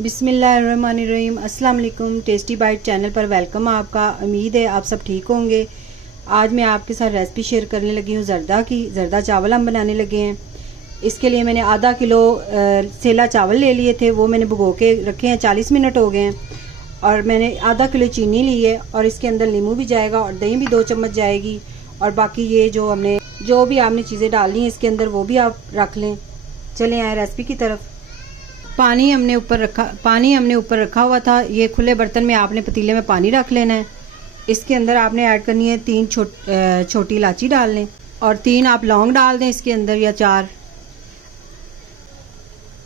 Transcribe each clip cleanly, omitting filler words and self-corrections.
बिस्मिल्लाहिर्रहमानिर्रहीम। अस्सलाम वालेकुम। टेस्टी बाइट चैनल पर वेलकम आपका। उम्मीद है आप सब ठीक होंगे। आज मैं आपके साथ रेसिपी शेयर करने लगी हूँ ज़र्दा की। ज़र्दा चावल हम बनाने लगे हैं। इसके लिए मैंने आधा किलो सेला चावल ले लिए थे, वो मैंने भिगो के रखे हैं, 40 मिनट हो गए हैं। और मैंने आधा किलो चीनी ली है और इसके अंदर नींबू भी जाएगा और दही भी 2 चम्मच जाएगी। और बाकी ये जो भी आपने चीज़ें डालनी है इसके अंदर वो भी आप रख लें। चले आए रेसिपी की तरफ। पानी हमने ऊपर रखा हुआ था। ये खुले बर्तन में आपने पतीले में पानी रख लेना है। इसके अंदर आपने ऐड करनी है 3 छोटी इलायची डाल लें और 3 आप लौंग डाल दें इसके अंदर, या 4।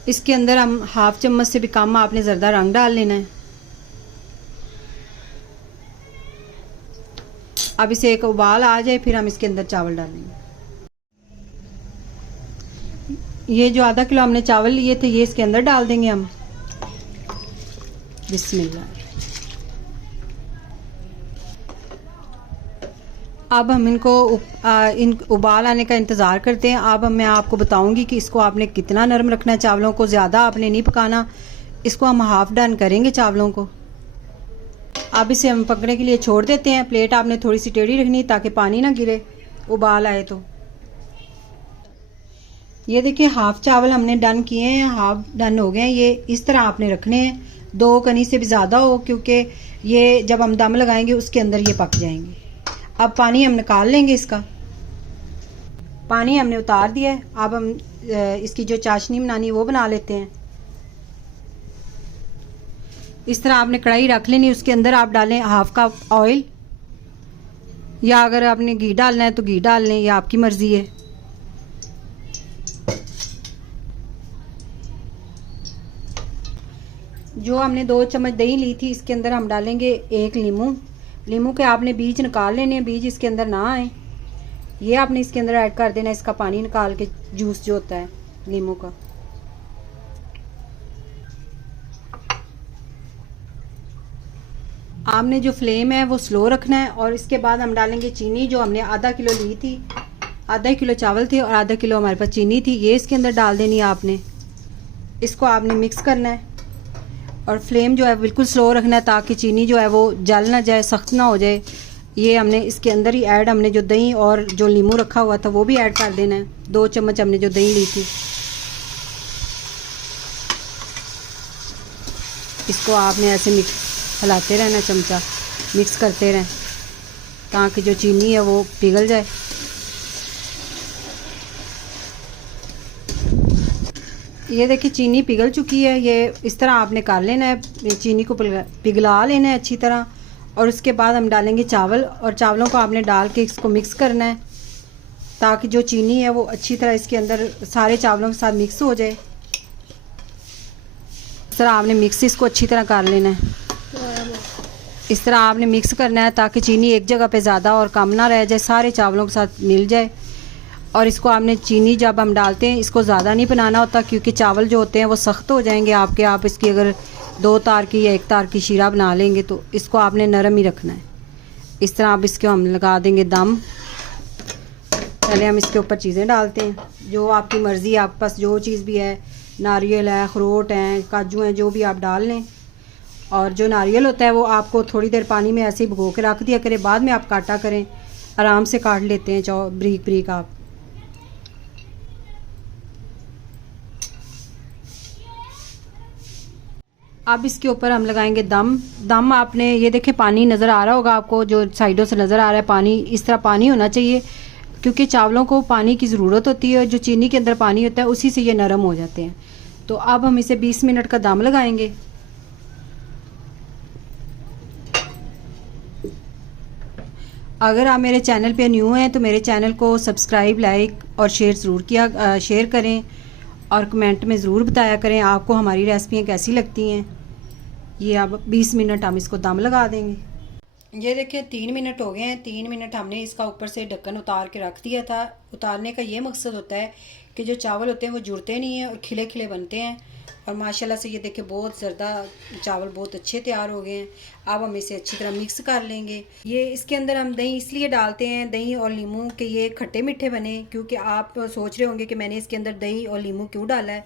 इसके अंदर हम हाफ चम्मच से भी कम आपने ज़र्दा रंग डाल लेना है। अब इसे एक उबाल आ जाए फिर हम इसके अंदर चावल डालेंगे। ये जो आधा किलो हमने चावल लिए थे ये इसके अंदर डाल देंगे हम। बिस्मिल्लाह। अब हम इन उबाल आने का इंतज़ार करते हैं। अब मैं आपको बताऊंगी कि इसको आपने कितना नरम रखना है। चावलों को ज़्यादा आपने नहीं पकाना, इसको हम हाफ डन करेंगे चावलों को। अब इसे हम पकने के लिए छोड़ देते हैं। प्लेट आपने थोड़ी सी टेढ़ी रखनी ताकि पानी ना गिरे उबाल आए तो। ये देखिए हाफ चावल हमने डन किए हैं, हाफ डन हो गए हैं। ये इस तरह आपने रखने हैं, 2 कनी से भी ज़्यादा हो, क्योंकि ये जब हम दम लगाएंगे उसके अंदर ये पक जाएंगे। अब पानी हम निकाल लेंगे इसका। पानी हमने उतार दिया है। अब हम इसकी जो चाशनी बनानी है वो बना लेते हैं। इस तरह आपने कढ़ाई रख लेनी, उसके अंदर आप डालें हाफ कप ऑयल, या अगर आपने घी डालना है तो घी डाल लें, या आपकी मर्ज़ी है। जो हमने 2 चम्मच दही ली थी इसके अंदर हम डालेंगे 1 नींबू के आपने बीज निकाल लेने हैं, बीज इसके अंदर ना आए। ये आपने इसके अंदर ऐड कर देना, इसका पानी निकाल के, जूस जो होता है नींबू का। आपने जो फ्लेम है वो स्लो रखना है। और इसके बाद हम डालेंगे चीनी, जो हमने आधा किलो ली थी। आधा किलो चावल थे और आधा किलो हमारे पास चीनी थी, ये इसके अंदर डाल देनी है आपने। इसको आपने मिक्स करना है और फ्लेम जो है बिल्कुल स्लो रखना है ताकि चीनी जो है वो जल ना जाए, सख्त ना हो जाए। ये हमने इसके अंदर ही हमने जो दही और जो नींबू रखा हुआ था वो भी ऐड कर देना है। 2 चम्मच हमने जो दही ली थी, इसको आपने ऐसे हिलाते रहना, चमचा मिक्स करते रहें ताकि जो चीनी है वो पिघल जाए। ये देखिए चीनी पिघल चुकी है। ये इस तरह आपने कर लेना है, चीनी को पिघला लेना है अच्छी तरह। और उसके बाद हम डालेंगे चावल, और चावलों को आपने डाल के इसको मिक्स करना है ताकि जो चीनी है वो अच्छी तरह इसके अंदर सारे चावलों के साथ मिक्स हो जाए। इस तरह आपने मिक्स इसको अच्छी तरह कर लेना है। इस तरह आपने मिक्स करना है ताकि चीनी एक जगह पे ज़्यादा और कम ना रह जाए, सारे चावलों के साथ मिल जाए। और इसको आपने चीनी जब हम डालते हैं इसको ज़्यादा नहीं बनाना होता, क्योंकि चावल जो होते हैं वो सख्त हो जाएंगे आपके। आप इसकी अगर 2 तार की या 1 तार की शीरा बना लेंगे तो इसको आपने नरम ही रखना है। इस तरह आप इसको हम लगा देंगे दम। पहले हम इसके ऊपर चीज़ें डालते हैं, जो आपकी मर्ज़ी है, आपके पास जो चीज़ भी है, नारियल है, अखरोट हैं, काजू हैं, जो भी आप डाल लें। और जो नारियल होता है वो आपको थोड़ी देर पानी में ऐसे ही भिगो के रख दिया करें, बाद में आप काटा करें, आराम से काट लेते हैं ब्रीक ब्रीक आप। अब इसके ऊपर हम लगाएंगे दम आपने, ये देखें पानी नज़र आ रहा होगा आपको, जो साइडों से नज़र आ रहा है पानी, इस तरह पानी होना चाहिए, क्योंकि चावलों को पानी की ज़रूरत होती है। जो चीनी के अंदर पानी होता है उसी से ये नरम हो जाते हैं। तो अब हम इसे 20 मिनट का दम लगाएंगे। अगर आप मेरे चैनल पे न्यू हैं तो मेरे चैनल को सब्सक्राइब, लाइक और शेयर ज़रूर शेयर करें, और कमेंट में ज़रूर बताया करें आपको हमारी रेसिपियाँ कैसी लगती हैं। ये अब 20 मिनट हम इसको दम लगा देंगे। ये देखिए 3 मिनट हो गए हैं। 3 मिनट हमने इसका ऊपर से ढक्कन उतार के रख दिया था। उतारने का ये मकसद होता है कि जो चावल होते हैं वो जुड़ते नहीं हैं और खिले खिले बनते हैं। और माशाल्लाह से ये देखिए बहुत ज़र्दा चावल बहुत अच्छे तैयार हो गए हैं। अब हम इसे अच्छी तरह मिक्स कर लेंगे। ये इसके अंदर हम दही इसलिए डालते हैं, दही और नींबू, के ये खट्टे मीठे बने। क्योंकि आप सोच रहे होंगे कि मैंने इसके अंदर दही और नींबू क्यों डाला है,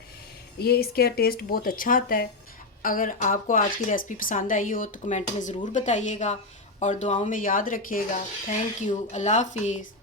ये इसके टेस्ट बहुत अच्छा आता है। अगर आपको आज की रेसिपी पसंद आई हो तो कमेंट में ज़रूर बताइएगा और दुआओं में याद रखिएगा। Thank you. अल्लाह हाफिज़।